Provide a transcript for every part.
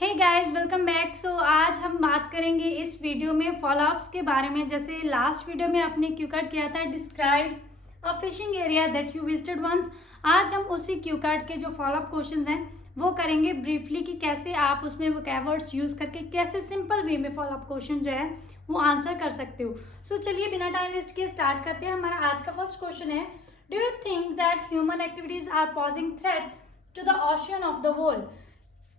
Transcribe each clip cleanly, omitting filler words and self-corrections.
Hey guys welcome back. आज हम बात करेंगे इस वीडियो में फॉलोअप्स के बारे में। जैसे लास्ट वीडियो में आपने क्यू कार्ड किया था describe a fishing area that you visited once. आज हम उसी क्यू कार्ड के जो फॉलोअप क्वेश्चंस हैं वो करेंगे ब्रीफली कि कैसे आप उसमें वो कीवर्ड्स यूज़ करके कैसे सिंपल वे में फॉलोअप क्वेश्चन जो है वो आंसर कर सकते हो। चलिए बिना टाइम वेस्ट किए स्टार्ट करते हैं। हमारा आज का फर्स्ट क्वेश्चन है, do you think that human activities are posing threat to the ocean of the world?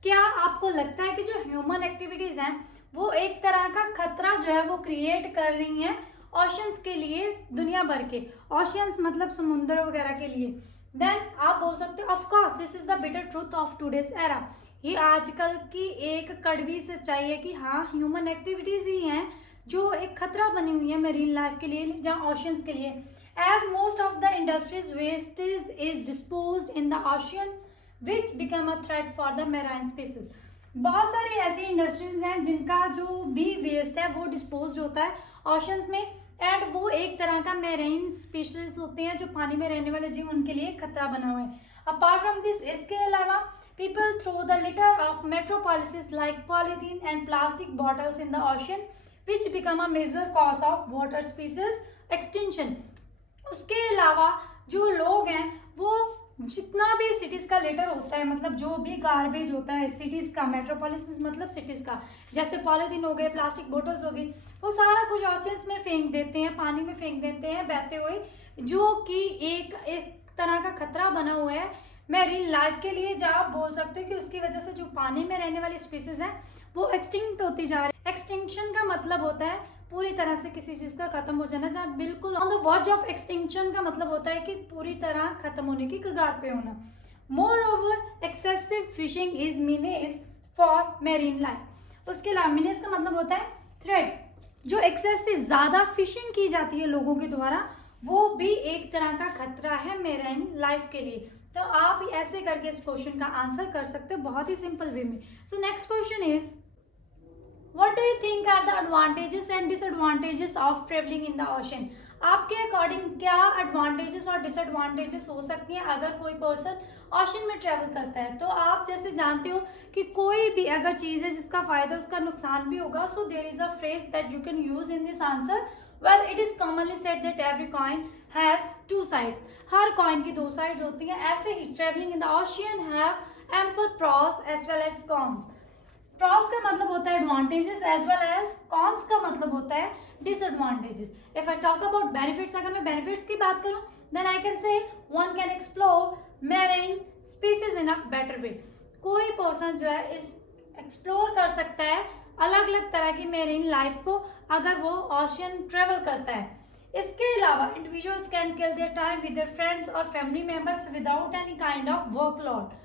क्या आपको लगता है कि जो ह्यूमन एक्टिविटीज हैं वो एक तरह का खतरा जो है वो क्रिएट कर रही हैं ओशंस के लिए, दुनिया भर के ओशंस मतलब समुद्र वगैरह के लिए? देन आप बोल सकते हो of course this is the bitter truth of today's era. ये आजकल की एक कड़वी सच्चाई है कि हाँ, ह्यूमन एक्टिविटीज ही हैं जो एक खतरा बनी हुई है मेरीन लाइफ के लिए या ओशंस के लिए। As most of the industries wastage is disposed in the ocean which become a threat for the marine species. बहुत सारी ऐसी इंडस्ट्रीज हैं जिनका जो भी वेस्ट है वो डिस्पोज होता है ओशंस में, एंड वो एक तरह का मेराइन स्पीशीज होते हैं जो पानी में रहने वाले जीव, उनके लिए खतरा बना हुआ है। अपार्ट फ्रॉम दिस, इसके अलावा people throw the litter of metropolises like polythene and plastic bottles in the ocean which become a major cause of water species extinction. उसके अलावा जो लोग हैं वो जितना भी सिटीज का लेटर होता है, मतलब जो भी गार्बेज होता है सिटीज का, मेट्रोपोलिस मतलब सिटीज का, जैसे पॉलीथीन हो गए, प्लास्टिक बोतल्स हो गई, वो सारा कुछ ओशंस में फेंक देते हैं, पानी में फेंक देते हैं बहते हुए, जो कि एक तरह का खतरा बना हुआ है मेरीन लाइफ के लिए। जहाँ आप बोल सकते हो कि उसकी वजह से जो पानी में रहने वाली स्पीसीज हैं वो एक्सटिंक्ट होती जा रही है। एक्सटिंक्शन का मतलब होता है पूरी तरह से किसी चीज का खत्म हो जाना, जहाँ बिल्कुल on the verge of extinction का मतलब होता है कि पूरी तरह खत्म होने की कगार पे होना। More over excessive fishing is menace for marine life. उसके अलावा मीनेस का मतलब होता है थ्रेट। जो एक्सेसिव ज्यादा फिशिंग की जाती है लोगों के द्वारा वो भी एक तरह का खतरा है मेरीन लाइफ के लिए। तो आप ऐसे करके इस क्वेश्चन का आंसर कर सकते हो बहुत ही सिंपल वे में। So next question is, What do you think are the advantages and disadvantages of traveling in the ocean? आपके अकॉर्डिंग क्या एडवांटेजेस और डिसएडवांटेजेस हो सकती हैं अगर कोई पर्सन ओशन में ट्रेवल करता है? तो आप जैसे जानते हो कि कोई भी अगर चीज़ है जिसका फायदा उसका नुकसान भी होगा, so there is a phrase that you can use in this answer. Well, it is commonly said that every coin has two sides. हर कॉइन की दो साइड होती हैं। ऐसे ही travelling in the ocean have ample pros as well as cons. Pros का मतलब होता है advantages as well as cons का मतलब होता है disadvantages. If I talk about benefits, अगर मैं बेनिफिट्स की बात करूं then I can say one can explore marine species in a better way. कोई पर्सन जो है इस एक्सप्लोर कर सकता है अलग अलग तरह की मेरीन लाइफ को अगर वो ओशियन ट्रेवल करता है। इसके अलावा individuals can kill their time with their friends और family members without any kind of workload.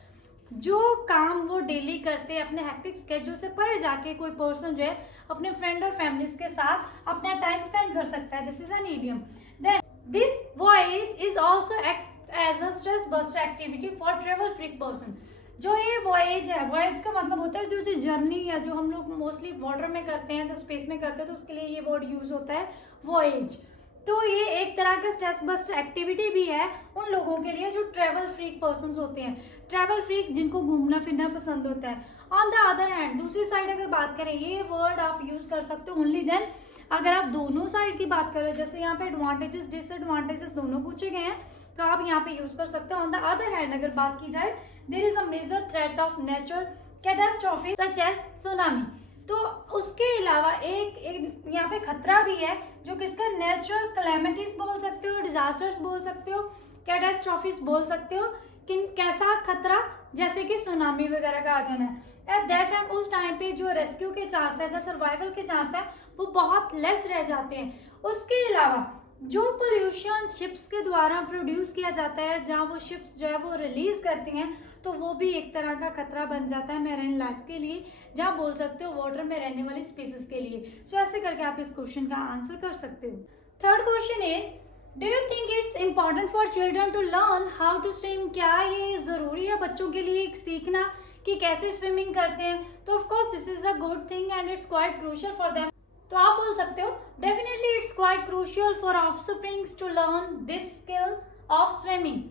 जो काम वो डेली करते हैं अपने हेक्टिक स्केड्यूल से परे जाके कोई पर्सन जो है अपने फ्रेंड और फैमिलीज के साथ अपना टाइम स्पेंड कर सकता है। This is an idiom. Then this voyage is also act as a stress buster activity for travel freak person. जो ये वॉयेज है, वॉयेज का मतलब होता है जो जर्नी या जो हम लोग मोस्टली वाटर में करते हैं, जो स्पेस में करते हैं, तो उसके लिए ये वर्ड यूज होता है वॉयेज। तो ये एक तरह का स्ट्रेस बस्टर एक्टिविटी भी है उन लोगों के लिए जो ट्रेवल फ्रीक पर्संस होते हैं, ट्रैवल फ्रीक जिनको घूमना फिरना पसंद होता है। ऑन द अदर हैंड, दूसरी साइड अगर बात करें, ये वर्ड आप यूज कर सकते हो ओनली देन अगर आप दोनों साइड की बात करें। जैसे यहाँ पे एडवांटेजेस डिसएडवांटेजेस दोनों पूछे गए हैं तो आप यहाँ पे यूज कर सकते हो। ऑन द अदर हैंड अगर बात की जाए, there is a major threat of natural catastrophe such as tsunami. तो उसके अलावा एक यहाँ पे खतरा भी है जो किसका, नेचुरल कैलेमिटीज बोल सकते हो, डिजास्टर्स बोल सकते हो, कैटास्ट्रॉफीज बोल सकते हो। किन कैसा खतरा, जैसे कि सुनामी वगैरह का आ जाना है। एट दैट टाइम, उस टाइम पे जो रेस्क्यू के चांस है, जो सर्वाइवल के चांस है, वो बहुत लेस रह जाते हैं। उसके अलावा जो पोल्यूशन शिप्स के द्वारा प्रोड्यूस किया जाता है, जहाँ वो शिप्स जो है वो रिलीज करती हैं, तो वो भी एक तरह का खतरा बन जाता है मेरीन लाइफ के लिए, जहाँ बोल सकते हो वाटर में रहने वाली स्पीसीज के लिए। सो ऐसे करके आप इस क्वेश्चन का आंसर कर सकते हो। Third question is, do you think it's important for children to learn how to swim? क्या ये जरूरी है बच्चों के लिए सीखना कि कैसे स्विमिंग करते हैं? तो of course this is a good thing and it's quite crucial for them. तो आप बोल सकते हो definitely it's quite crucial for offsprings to learn this skill of swimming.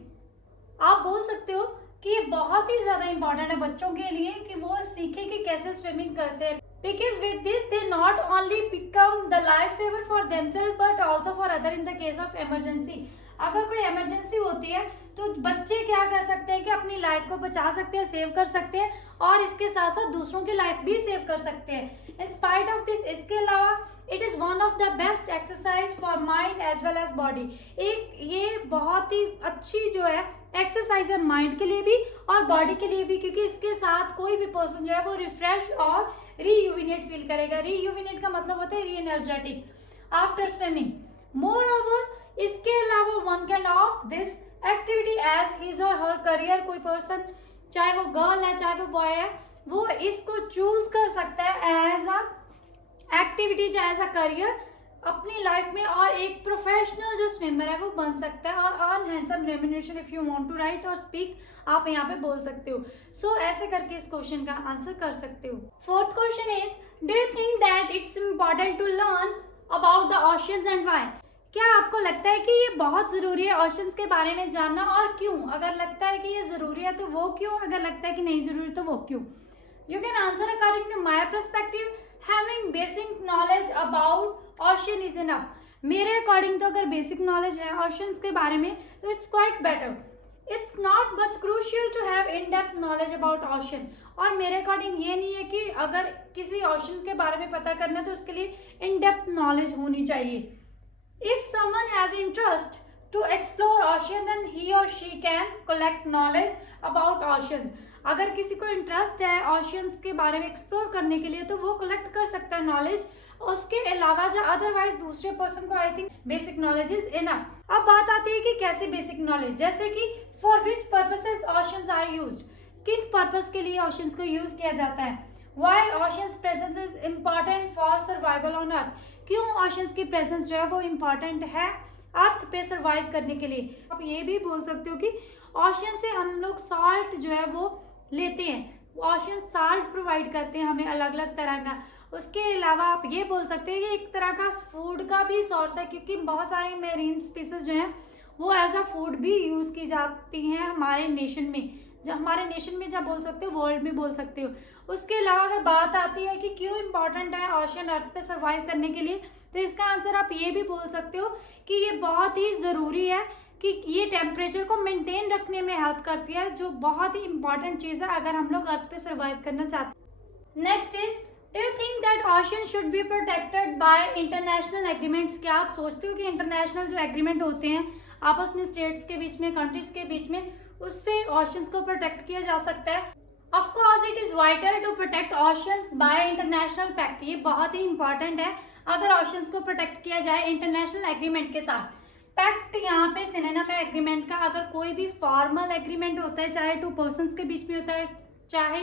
आप बोल सकते हो कि ये बहुत ही ज़्यादा इंपॉर्टेंट है बच्चों के लिए कि वो सीखे कि कैसे स्विमिंग करते हैं। Because with this they not only become the lifesaver for themselves but also for other in the case of emergency। अगर कोई इमरजेंसी होती है तो बच्चे क्या कर सकते हैं कि अपनी लाइफ को बचा सकते हैं, सेव कर सकते हैं और इसके साथ साथ दूसरों की लाइफ भी सेव कर सकते हैं। इन स्पाइट ऑफ दिस, इसके अलावा it is one of the best exercise for mind as well as body. एक ये बहुत ही अच्छी जो है एक्सरसाइज है माइंड के लिए भी और बॉडी के लिए भी, क्योंकि इसके साथ कोई भी पर्सन जो है वो रिफ्रेश और रीयूविनेट फील करेगा। रीयूविनेट का मतलब होता है re energetic after swimming. Moreover इसके अलावा one can opt this activity as his or her career. कोई पर्सन चाहे वो गर्ल है चाहे वो बॉय है, वो इसको चूज कर सकता है एज अ एक्टिविटी चाहे एज अ करियर अपनी लाइफ में और एक प्रोफेशनल जो स्विमर है वो बन सकता है। और earn handsome remuneration if you want to write or speak, आप यहाँ पे बोल सकते हो। सो ऐसे करके इस क्वेश्चन का आंसर कर सकते हो। Fourth question is, do you think that it's important to learn about the oceans and why? क्या आपको लगता है कि ये बहुत ज़रूरी है ओशंस के बारे में जानना, और क्यों? अगर लगता है कि ये ज़रूरी है तो वो क्यों, अगर लगता है कि नहीं ज़रूरी तो वो क्यों? You can answer according to my perspective, having basic knowledge about ocean is enough. मेरे अकॉर्डिंग तो अगर बेसिक नॉलेज है ओशंस के बारे में तो it's quite better. It's not much crucial to have in depth knowledge about ocean. और मेरे अकॉर्डिंग ये नहीं है कि अगर किसी ओशन के बारे में पता करना है तो उसके लिए इन डेप्थ नॉलेज होनी चाहिए। If someone has interest to explore ocean, then he or she can collect knowledge about oceans। अगर किसी को इंटरेस्ट है ओशियंस के बारे में एक्सप्लोर करने के लिए तो वो कलेक्ट कर सकता है नॉलेज। उसके अलावा जो अदरवाइज दूसरे पर्सन को I think basic knowledge is enough. अब बात आती है कि कैसी बेसिक नॉलेज, जैसे कि for which purposes oceans are used, किन पर्पस के लिए ओशियंस को यूज किया जाता है। Why oceans presence is important for survival on earth? क्यों ओशंस की प्रेजेंस जो है वो इम्पॉर्टेंट है अर्थ पे सर्वाइव करने के लिए। आप ये भी बोल सकते हो कि ओशन से हम लोग सॉल्ट जो है वो लेते हैं, ओशन सॉल्ट प्रोवाइड करते हैं हमें अलग अलग तरह का। उसके अलावा आप ये बोल सकते हैं कि एक तरह का फूड का भी सोर्स है, क्योंकि बहुत सारे मेरीन स्पीसीज जो हैं वो एज अ फूड भी यूज़ की जाती हैं हमारे नेशन में। जब हमारे नेशन में जब बोल सकते हो वर्ल्ड में बोल सकते हो। उसके अलावा अगर बात आती है कि क्यों इम्पॉर्टेंट है ओशन अर्थ पे सर्वाइव करने के लिए, तो इसका आंसर आप ये भी बोल सकते हो कि ये बहुत ही ज़रूरी है कि ये टेम्परेचर को मेंटेन रखने में हेल्प करती है, जो बहुत ही इंपॉर्टेंट चीज़ है अगर हम लोग अर्थ पे सर्वाइव करना चाहते हैं। Next is, do you think that ocean should be protected by international agreements? क्या आप सोचते हो कि इंटरनेशनल जो एग्रीमेंट होते हैं आपस में स्टेट्स के बीच में, कंट्रीज के बीच में, उससे ओशंस को प्रोटेक्ट किया जा सकता है? Of course it is vital to protect oceans by international pact. ये बहुत ही इंपॉर्टेंट है अगर ओशंस को प्रोटेक्ट किया जाए इंटरनेशनल एग्रीमेंट के साथ। पैक्ट यहाँ पे सिनोनिम है एग्रीमेंट का। अगर कोई भी फॉर्मल एग्रीमेंट होता है, चाहे टू पर्सनस के बीच में होता है, चाहे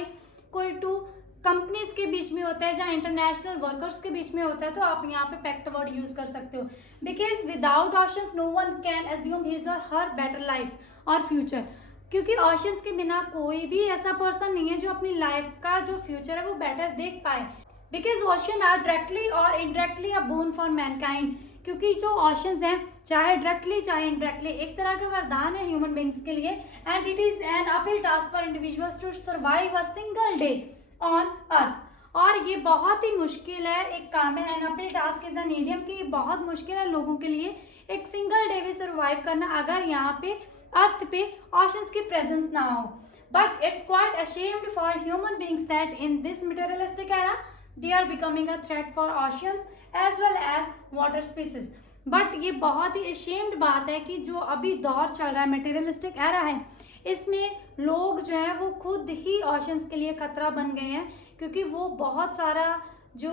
कोई टू कंपनीज के बीच में होता है, जहाँ इंटरनेशनल वर्कर्स के बीच में होता है, तो आप यहाँ पे पैक्ट वर्ड यूज कर सकते हो। Because without oceans no one can assume his or her better life or future. क्योंकि ओशंस के बिना कोई भी ऐसा पर्सन नहीं है जो अपनी लाइफ का जो फ्यूचर है वो बेटर देख पाए। बिकॉज ओशन आर डायरेक्टली और indirectly a bone for Mankind. क्योंकि जो ओशंस हैं चाहे डायरेक्टली चाहे इनडायरेक्टली एक तरह का वरदान है ह्यूमन बींग्स के लिए। And it is an uphill task for individuals to survive a single day on earth. और ये बहुत ही मुश्किल है, एक काम है। An uphill task is an idiom की बहुत मुश्किल है लोगों के लिए एक सिंगल डे में सर्वाइव करना अगर यहाँ पे अर्थ पे ओशंस की प्रेजेंस ना हो। But it's quite ashamed for human beings that in this materialistic era they are becoming a threat for oceans as well as water species. But ये बहुत ही अशेम्ड बात है कि जो अभी दौर चल रहा है मटेरियलिस्टिक एरा है, इसमें लोग जो है वो खुद ही ओशंस के लिए खतरा बन गए हैं। क्योंकि वो बहुत सारा जो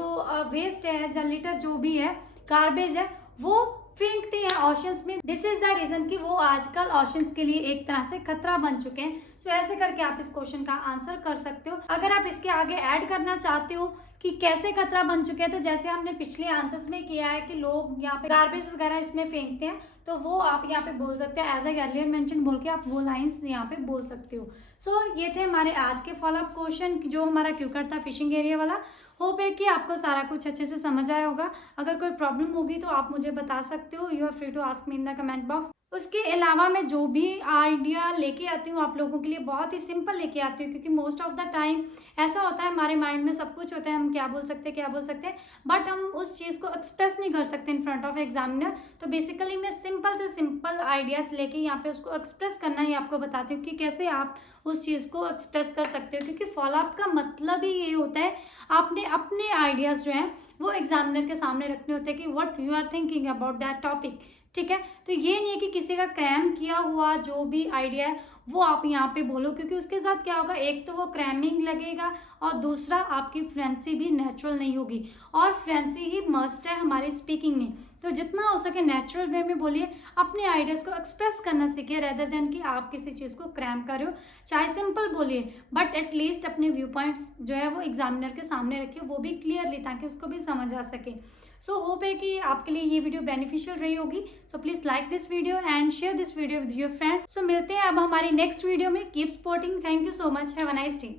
वेस्ट है, जनरेटर जो भी है, गार्बेज है, वो फेंकते हैं ओशंस में। दिस इज द रीजन कि वो आजकल ओशंस के लिए एक तरह से खतरा बन चुके हैं। सो ऐसे करके आप इस क्वेश्चन का आंसर कर सकते हो। अगर आप इसके आगे ऐड करना चाहते हो कि कैसे खतरा बन चुके हैं, तो जैसे हमने पिछले आंसर्स में किया है कि लोग यहाँ पे गार्बेज वगैरह इसमें फेंकते हैं, तो वो आप यहाँ पे बोल सकते हैं एज ए अर्लियर मेंशन बोल के आप वो लाइंस यहाँ पे बोल सकते हो। सो ये थे हमारे आज के फॉलोअप क्वेश्चन, जो हमारा क्यूकट था फिशिंग एरिया वाला। होप है कि आपको सारा कुछ अच्छे से समझ आया होगा। अगर कोई प्रॉब्लम होगी तो आप मुझे बता सकते हो, you are free to ask me in the comment box. उसके अलावा मैं जो भी आइडिया लेके आती हूँ आप लोगों के लिए बहुत ही सिंपल लेके आती हूँ, क्योंकि मोस्ट ऑफ द टाइम ऐसा होता है हमारे माइंड में सब कुछ होता है, हम क्या बोल सकते हैं, बट हम उस चीज़ को एक्सप्रेस नहीं कर सकते इन फ्रंट ऑफ एग्जामिनर। तो बेसिकली मैं सिंपल से सिंपल आइडियाज़ लेके यहाँ पे उसको एक्सप्रेस करना ही आपको बताती हूँ कि कैसे आप उस चीज़ को एक्सप्रेस कर सकते हो, क्योंकि फॉलोअप का मतलब ही ये होता है आपने अपने आइडियाज़ जो हैं वो एग्जामिनर के सामने रखने होते हैं कि what you are thinking about that topic. ठीक है, तो ये नहीं है कि किसी का क्रैम किया हुआ जो भी आइडिया है वो आप यहाँ पे बोलो, क्योंकि उसके साथ क्या होगा, एक तो वो क्रैमिंग लगेगा और दूसरा आपकी फ्लुएंसी भी नेचुरल नहीं होगी। और फ्लुएंसी ही मस्ट है हमारी स्पीकिंग में, तो जितना हो सके नेचुरल वे में बोलिए, अपने आइडियाज़ को एक्सप्रेस करना सीखिए रेदर देन कि आप किसी चीज़ को क्रैम कर रहे हो। चाहे सिंपल बोलिए बट एटलीस्ट अपने व्यू पॉइंट्स जो है वो एग्जामिनर के सामने रखिए, वो भी क्लियरली, ताकि उसको भी समझ आ सके। सो होप है कि आपके लिए ये वीडियो बेनिफिशियल रही होगी। So please like this video and share this video with your friend. So मिलते हैं अब हमारी नेक्स्ट वीडियो में। Keep supporting. Thank you so much. Have a nice day.